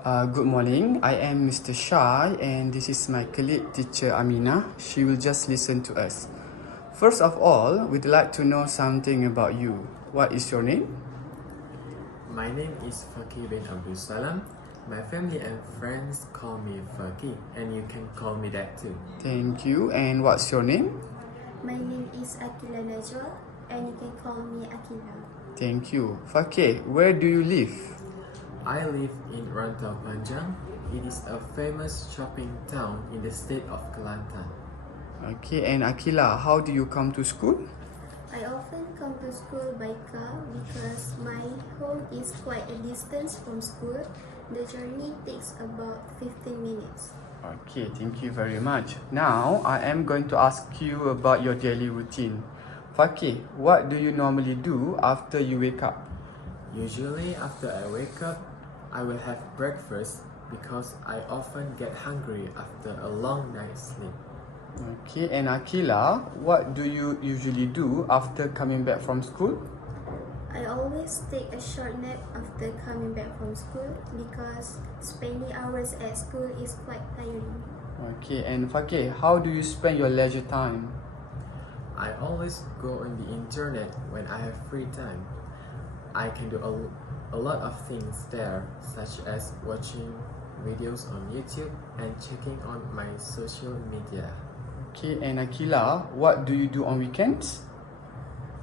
Good morning. I am Mr. Shai and this is my colleague teacher Aminah. She will just listen to us. First of all, we'd like to know something about you. What is your name? My name is Fakih bin Abdul Salam. My family and friends call me Fakih, and you can call me that too. Thank you. And what's your name? My name is Akila Najwa, and you can call me Akila. Thank you. Fakih, where do you live? I live in Rantau Panjang. It is a famous shopping town in the state of Kelantan. Okay, and Akila, how do you come to school? I often come to school by car because my home is quite a distance from school. The journey takes about 15 minutes. Okay, thank you very much. Now, I am going to ask you about your daily routine. Fakih, what do you normally do after you wake up? Usually, after I wake up, I will have breakfast because I often get hungry after a long night's sleep. Okay, and Akila, what do you usually do after coming back from school? I always take a short nap after coming back from school because spending hours at school is quite tiring. Okay, and Fakih, how do you spend your leisure time? I always go on the internet when I have free time. I can do a lot of things there, such as watching videos on YouTube and checking on my social media. Okay, and Akila, what do you do on weekends?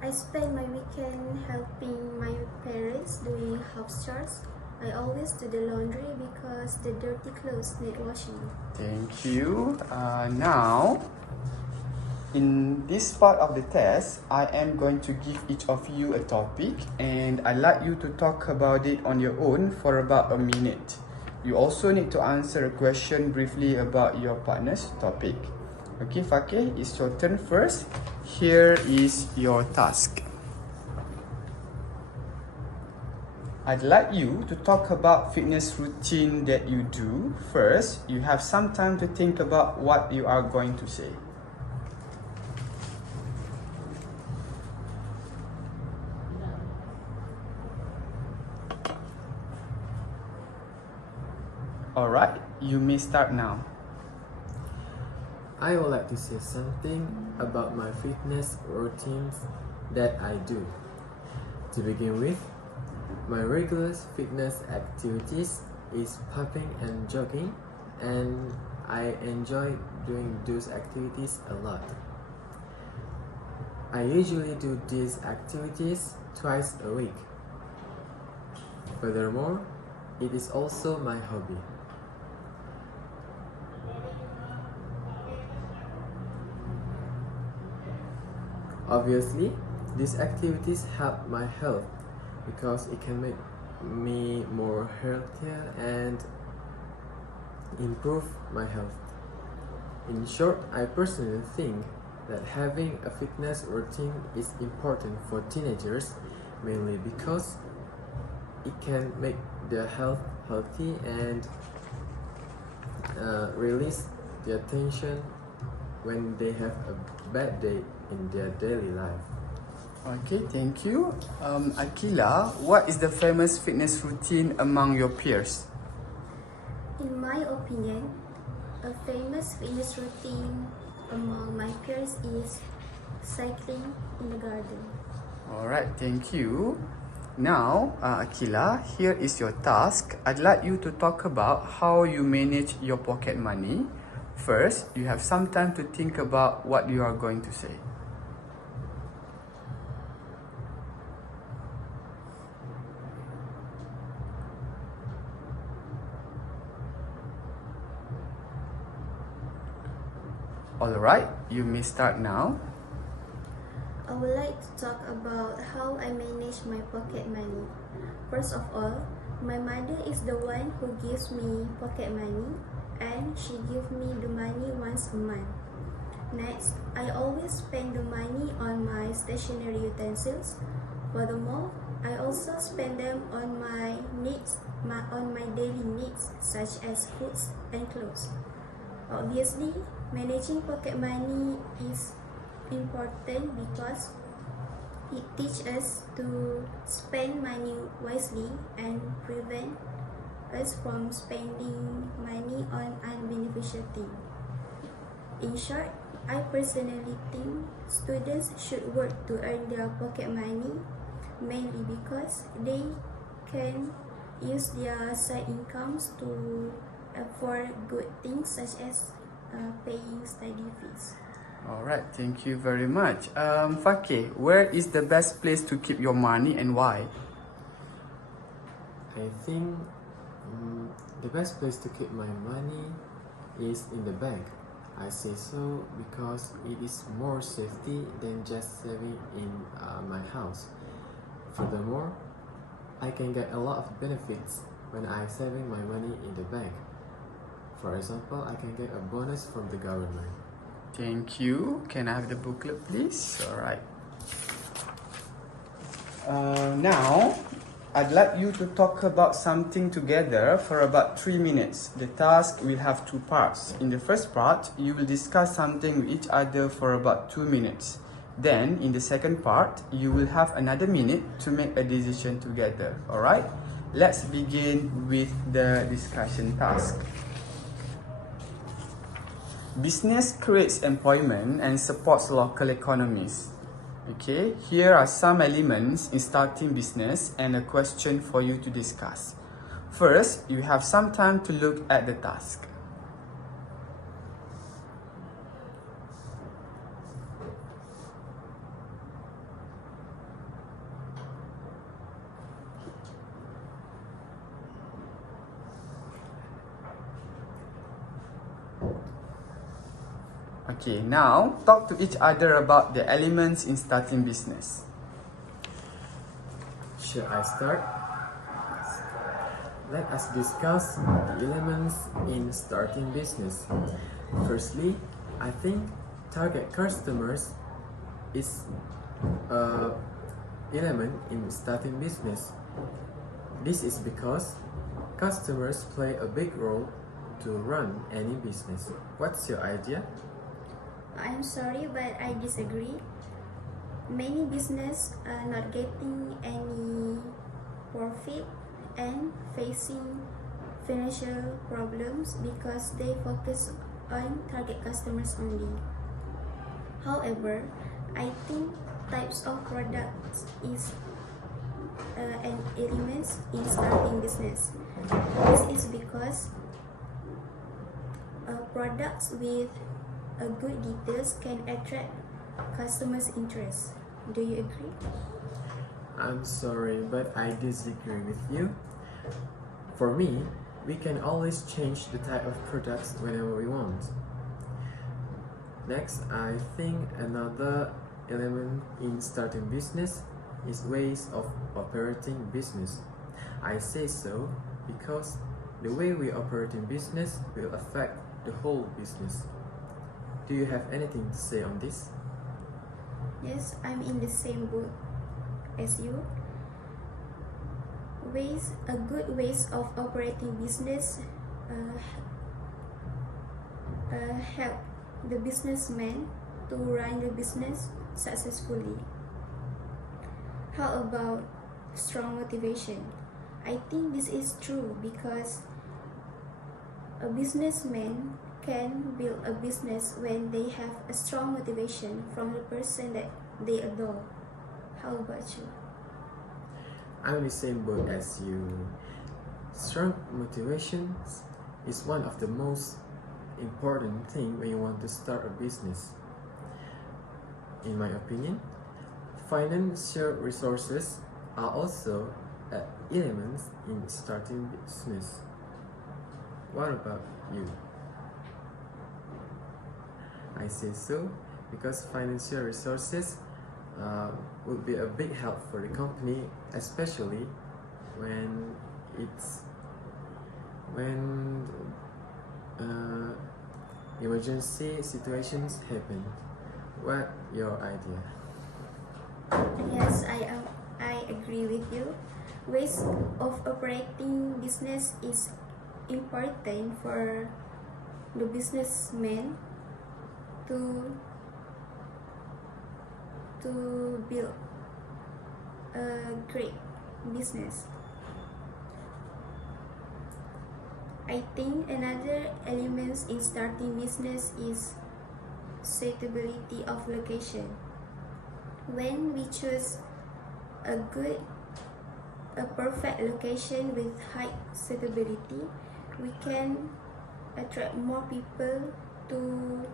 I spend my weekend helping my parents doing house chores. I always do the laundry because the dirty clothes need washing. Thank you. Now, in this part of the test, I am going to give each of you a topic and I'd like you to talk about it on your own for about a minute. You also need to answer a question briefly about your partner's topic. Okay, Fakih, it's your turn first. Here is your task. I'd like you to talk about fitness routine that you do. First, you have some time to think about what you are going to say. Alright, you may start now. I would like to say something about my fitness routines that I do. To begin with, my regular fitness activities is pumping and jogging, and I enjoy doing those activities a lot. I usually do these activities twice a week. Furthermore, it is also my hobby. Obviously, these activities help my health because it can make me more healthier and improve my health. In short, I personally think that having a fitness routine is important for teenagers, mainly because it can make their health healthy and release their tension when they have a bad day in their daily life. Okay, thank you. Akila, what is the famous fitness routine among your peers? In my opinion, a famous fitness routine among my peers is cycling in the garden. Alright, thank you. Now, Akila, here is your task. I'd like you to talk about how you manage your pocket money. First, you have some time to think about what you are going to say. Alright, you may start now. I would like to talk about how I manage my pocket money. First of all, my mother is the one who gives me pocket money and she gives me the money once a month. Next, I always spend the money on my stationery utensils. Furthermore, I also spend them on my needs, on my daily needs such as foods and clothes. Obviously, managing pocket money is important because it teaches us to spend money wisely and prevent us from spending money on unbeneficial things. In short, I personally think students should work to earn their pocket money, mainly because they can use their side incomes to afford good things such as paying study fees. Alright, thank you very much. Fakir, where is the best place to keep your money and why? I think the best place to keep my money is in the bank. I say so because it is more safety than just saving in my house. Furthermore, I can get a lot of benefits when I saving my money in the bank. For example, I can get a bonus from the government. Thank you. Can I have the booklet, please? Alright. Now, I'd like you to talk about something together for about 3 minutes. The task will have 2 parts. In the first part, you will discuss something with each other for about 2 minutes. Then, in the second part, you will have another minute to make a decision together. Alright? Let's begin with the discussion task. Business creates employment and supports local economies. Okay, here are some elements in starting business and a question for you to discuss. First, you have some time to look at the task. Okay, now talk to each other about the elements in starting business. Shall I start? Let us discuss the elements in starting business. Firstly, I think target customers is an element in starting business. This is because customers play a big role to run any business. What's your idea? I'm sorry, but I disagree. Many businesses are not getting any profit and facing financial problems because they focus on target customers only. However, I think types of products is an element in starting business. This is because products with good details can attract customers' interest. Do you agree? I'm sorry, but I disagree with you. For me, we can always change the type of products whenever we want. Next, I think another element in starting business is ways of operating business. I say so because the way we operate in business will affect the whole business. Do you have anything to say on this? Yes, I'm in the same boat as you. A good ways of operating business help the businessman to run the business successfully. How about strong motivation? I think this is true because a businessman can build a business when they have a strong motivation from the person that they adore. How about you? I'm in the same boat as you. Strong motivation is one of the most important things when you want to start a business. In my opinion, financial resources are also elements in starting business. What about you? I say so because financial resources would be a big help for the company, especially when emergency situations happen. What your idea? Yes, I agree with you. Ways of operating business is important for the businessman to build a great business. I think another element in starting business is suitability of location. When we choose a perfect location with high suitability, we can attract more people to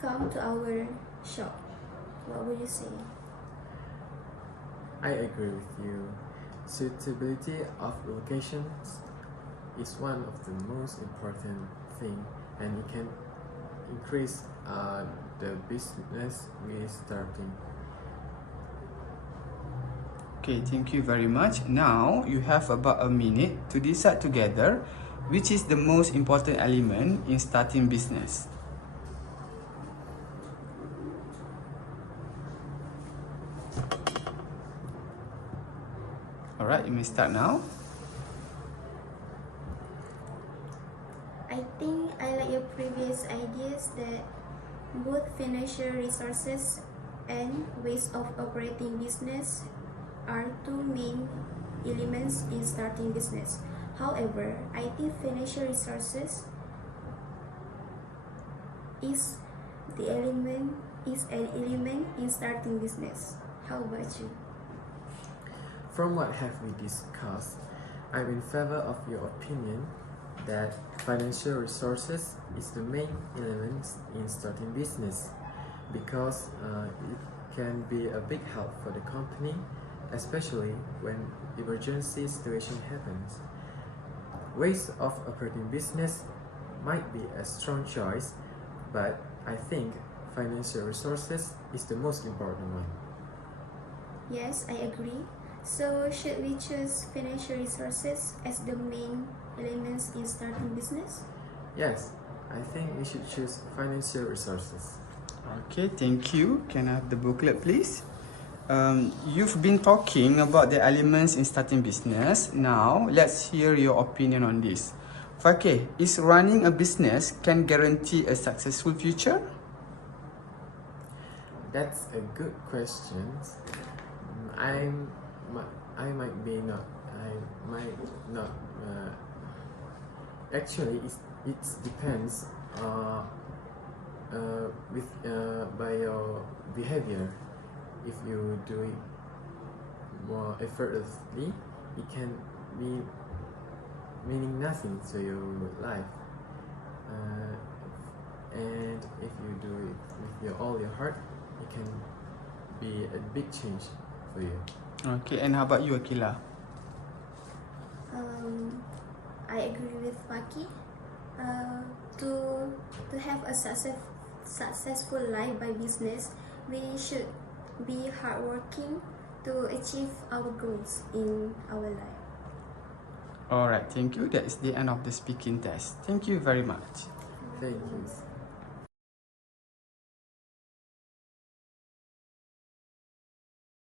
come to our shop. What would you say? I agree with you. Suitability of locations is one of the most important thing, and it can increase the business we starting. Okay, thank you very much. Now you have about a minute to decide together which is the most important element in starting business. Alright, you may start now. I think I like your previous ideas that both financial resources and ways of operating business are two main elements in starting business. However, I think financial resources is an element in starting business. How about you? From what have we discussed, I'm in favor of your opinion that financial resources is the main element in starting business, because it can be a big help for the company, especially when emergency situation happens. Ways of operating business might be a strong choice, but I think financial resources is the most important one. Yes, I agree. So, should we choose financial resources as the main elements in starting business? Yes, I think we should choose financial resources. Okay, thank you. Can I have the booklet, please? You've been talking about the elements in starting business. Now, let's hear your opinion on this. Fakih, is running a business can guarantee a successful future? That's a good question. I might not. Actually, it depends by your behavior. If you do it more effortlessly, it can be meaning nothing to your life. And if you do it with all your heart, it can be a big change for you. Okay, and how about you, Akila? I agree with Maki. To have a successful life by business, we should be hardworking to achieve our goals in our life. Alright, thank you. That is the end of the speaking test. Thank you very much. Thank you.